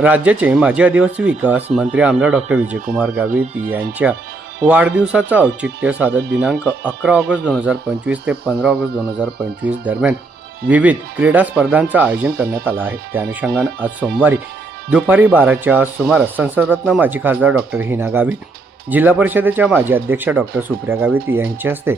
राज्याचे माजी आदिवासी विकास मंत्री आमदार डॉक्टर विजयकुमार गावित यांच्या वाढदिवसाचं औचित्य साधत दिनांक अकरा ऑगस्ट दोन हजार पंचवीस ते पंधरा ऑगस्ट दोन हजार पंचवीस दरम्यान विविध क्रीडा स्पर्धांचं आयोजन करण्यात आलं आहे. त्या अनुषंगानं आज सोमवारी दुपारी बाराच्या सुमारास संसदरत्न माजी खासदार डॉक्टर हिना गावित जिल्हा परिषदेच्या माजी अध्यक्ष डॉक्टर सुप्रिया गावित यांच्या हस्ते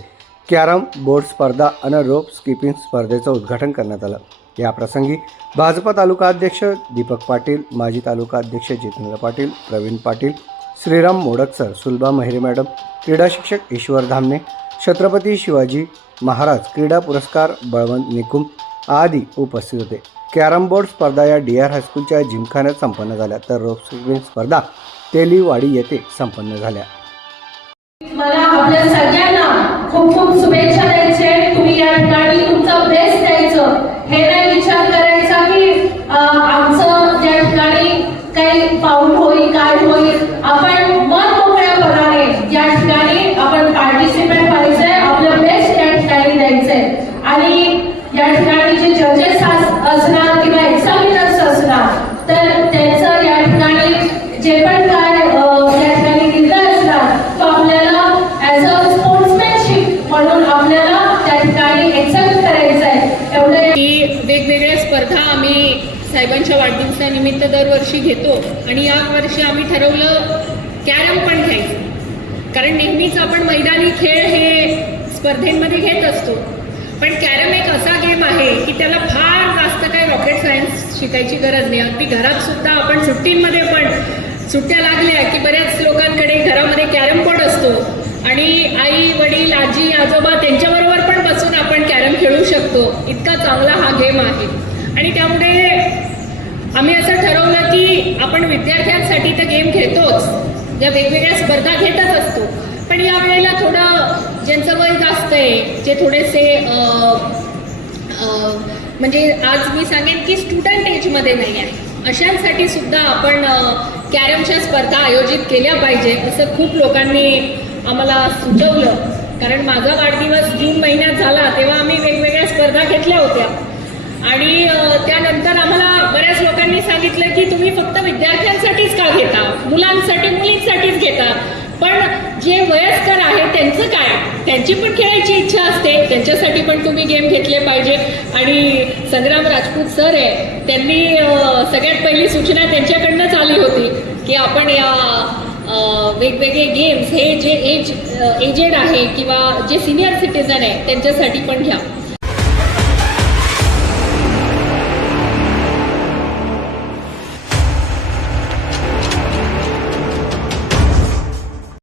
कॅरम बोर्ड स्पर्धा आणि रोप स्किपिंग स्पर्धेचं उद्घाटन करण्यात आलं. या प्रसंगी भाजपा तालुका अध्यक्ष दीपक पाटील माजी तालुका अध्यक्ष जितेंद्र पाटील प्रवीण पाटील श्रीराम मोडक सर सुलभा महिरे मॅडम क्रीडा शिक्षक ईश्वर धामणे छत्रपती शिवाजी महाराज क्रीडा पुरस्कार बळवंत निकुम आदी उपस्थित होते. कॅरम बोर्ड स्पर्धा या डी आर हायस्कूलच्या जिमखान्यात संपन्न झाल्या तर रोप स्पर्धा तेलीवाडी येथे संपन्न झाल्या. मला आपल्या सगळ्यांना खूप खूप शुभेच्छा द्यायचे. तुम्ही या ठिकाणी तुमचं बेस्ट द्यायचं. हे नाही विचार करायचा की अं, आमचं त्या ठिकाणी काही पाऊल होईल काय होईल आपण मन मोकळ्यापणाने या ठिकाणी आपण पार्टिसिपेट व्हायचंय आपलं बेस्ट या ठिकाणी द्यायचंय आणि या ठिकाणी जे जजेस असणार किंवा एक्झामिनर्स असणार तर त्यांचं या ठिकाणी जे पण काय या ठिकाणी निर्णय असणार तो आपल्याला ऍज अ स्पोर्ट्समॅनशिप म्हणून आपल्याला त्या ठिकाणी एक्सेप्ट करायचं आहे एवढं की वेगवेगळ्या स्पर्धा आम्ही साहेबांच्या वाढदिवसानिमित्त दरवर्षी घेतो आणि या वर्षी आम्ही ठरवलं कॅरम पण घ्यायचं. कारण नेहमीच आपण मैदानी खेळ हे स्पर्धेमध्ये घेत असतो. पण कॅरम एक असा गेम आहे की त्याला फार जास्त काही रॉकेट सायन्स शिकायची गरज नाही. अगदी घरात सुद्धा आपण सुट्टींमध्ये पण सुट्ट्या लागल्या की बऱ्याच लोकांकडे घरामध्ये कॅरम बोर्ड असतो. आणि आई वडील आजी आजोबा त्यांच्याबरोबर पण बसून आपण कॅरम खेळू शकतो. इतका चांगला हा गेम आहे. आणि त्यामुळे आम्ही असं ठरवलं की आपण विद्यार्थ्यांसाठी तर गेम खेळतोच. या वेगवेगळ्या स्पर्धा घेतच असतो. पण या वेळेला थोडं ज्यांचं वय जास्त आहे जे थोडेसे म्हणजे आज मी सांगेन की स्टुडंट एजमध्ये नाही आहे. अशांसाठी सुद्धा आपण कॅरमच्या स्पर्धा आयोजित केल्या पाहिजे असं खूप लोकांनी आम्हाला सुचवलं. कारण माझा वाढदिवस जून महिन्यात झाला तेव्हा आम्ही वेगवेगळ्या स्पर्धा घेतल्या होत्या. आणि त्यानंतर आम्हाला बऱ्याच लोकांनी सांगितलं की तुम्ही फक्त विद्यार्थ्यांसाठीच का घेता? मुलांसाठी मुलींसाठीच घेता? पण जे वयस्कर आहे त्यांचं काय? त्यांची पण खेळायची इच्छा असते. त्यांच्यासाठी पण तुम्ही गेम घेतले पाहिजे. आणि संग्राम राजपूत सर आहे त्यांनी सगळ्यात पहिली सूचना त्यांच्याकडनंच आली होती की आपण या वेगवेगळे गेम्स हे जे एज एजेड आहे किंवा जे सिनियर सिटीजन आहे त्यांच्यासाठी पण घ्या.